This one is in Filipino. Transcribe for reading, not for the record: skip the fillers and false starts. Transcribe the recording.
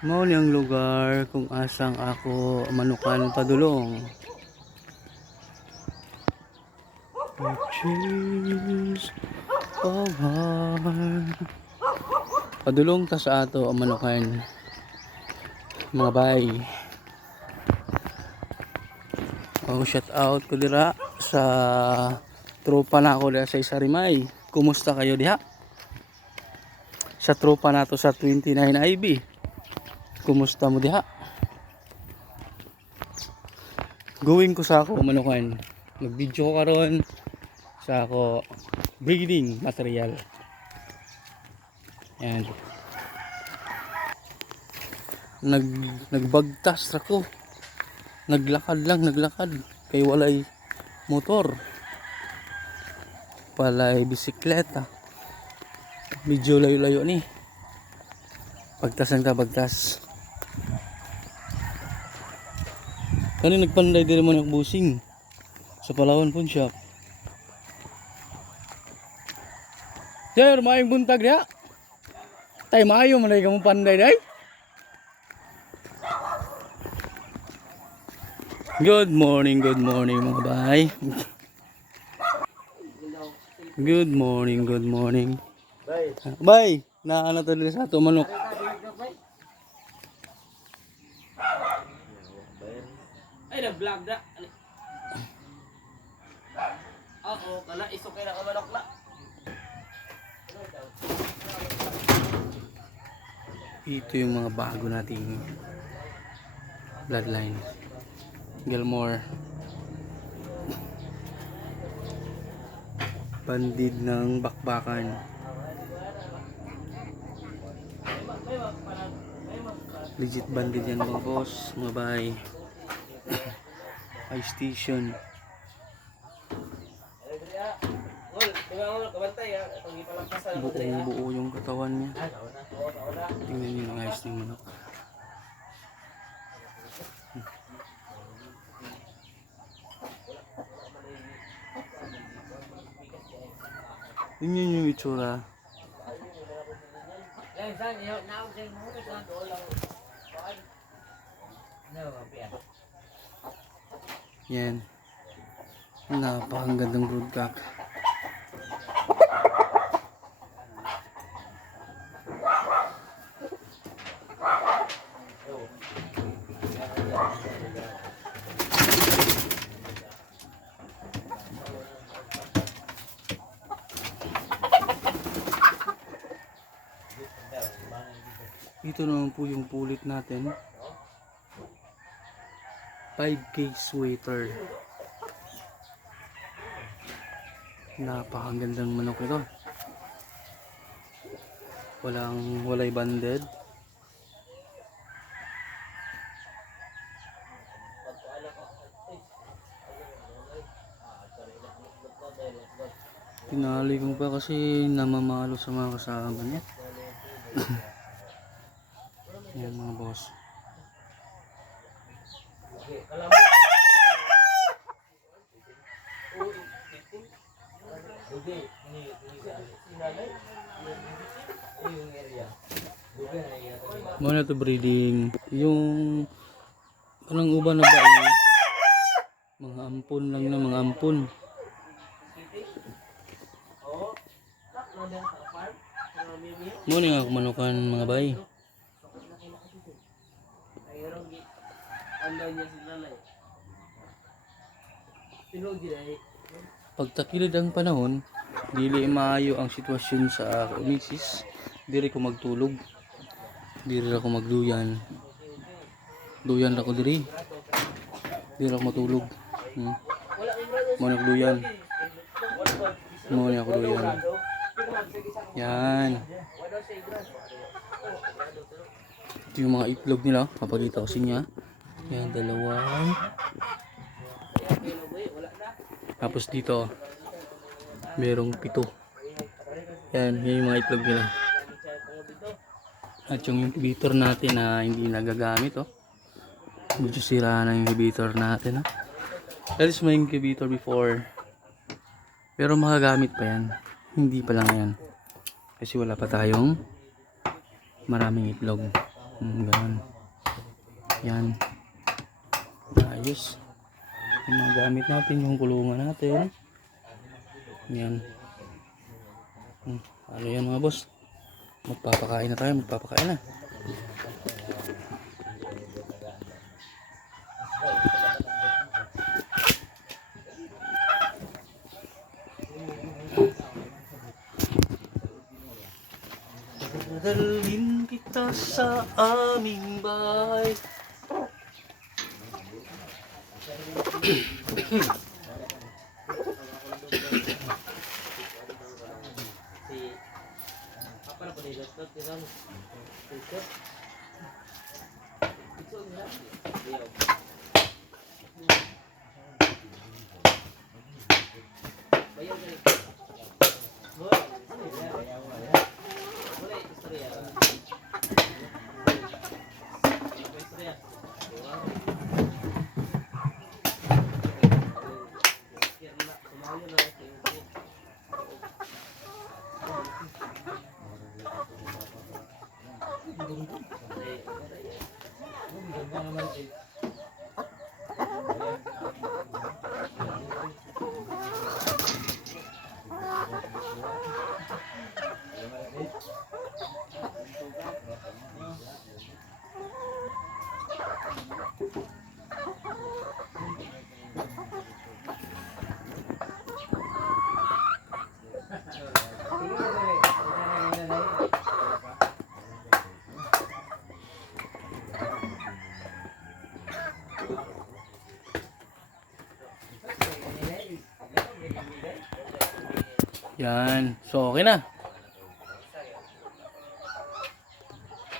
Mao ni ang lugar kung asang ako manukan padulong. Purchase of heart. Padulong ta sa ato ang manukan. Mga bay. Shout out ko dira sa tropa na ako dira sa Isarimay. Kumusta kayo diha? Sa tropa nato sa 29 IB. Kumusta mo diha? Going ko sa ako manukan. Mag-video ko karon sa ako breeding material. Yan. Nagbagtas ako. Naglakad kay walay motor. Walay bisikleta. Medyo layo-layo ni. Bagtas lang ta bagtas. Kani nagpanday diri mo ng busing sa Palawan Pawn Shop. Sir, maayong buntag diha. Tay maayo man ay kamo panday day. Good morning mga bay. Good morning. Bay, naana to diri sa ato manok. Ay, nag-vlog na. Oo, kala isok kayo na kamanok na. Ito yung mga bago nating bloodline. Gilmore. Bandid ng bakbakan. Legit bandid yan mga boss, mga bay. High station. Buo yung katawan niya. Tingnan niyo ang ayos ng manok. Tingnan yung itsura. Yan. Napakagandang broodcock. Ito naman po yung pulit natin. 5K sweater. Napakagandang manok ito. Walay banded. Pinali ko pa kasi namamalo sa mga kasama niya. Yan mga boss. Muna to breeding. Yung anong uban na ba mga ampon lang na mga ampon. Muna nga kumanukan mga bay. Pagtakilid ang panahon, dili maayo ang sitwasyon sa misis. Diri ko magtulog. Diri ako magduyan. Duyan ako diri. Diri ako matulog. Mo nagduyan. Mo ni ako duyan. Yan. Ito yung mga itlog nila. Papakita ko sa inyo. Yan, dalawa. Tapos dito, merong 7. Yan, yun yung mga itlog nila. At yung incubator natin na hindi nagagamit, medyo sira na yung incubator natin. That is my incubator before. Pero magagamit pa yan. Hindi pa lang yan. Kasi wala pa tayong maraming itlog. Ganun. Yan. Ayos. Yung mga gamit natin, yung kulungan natin. Yan. Ano yan mga boss? Magpapakain na tayo, magpapakain na. Dadalhin kita sa aming bahay. Apa na po dito? Ito lang. Ito. Ito nila. Diyo. Bayaw na rin. Hoy. Hoy, istorya. Istorya. Wow. Sumayo na. Yan. So, okay na.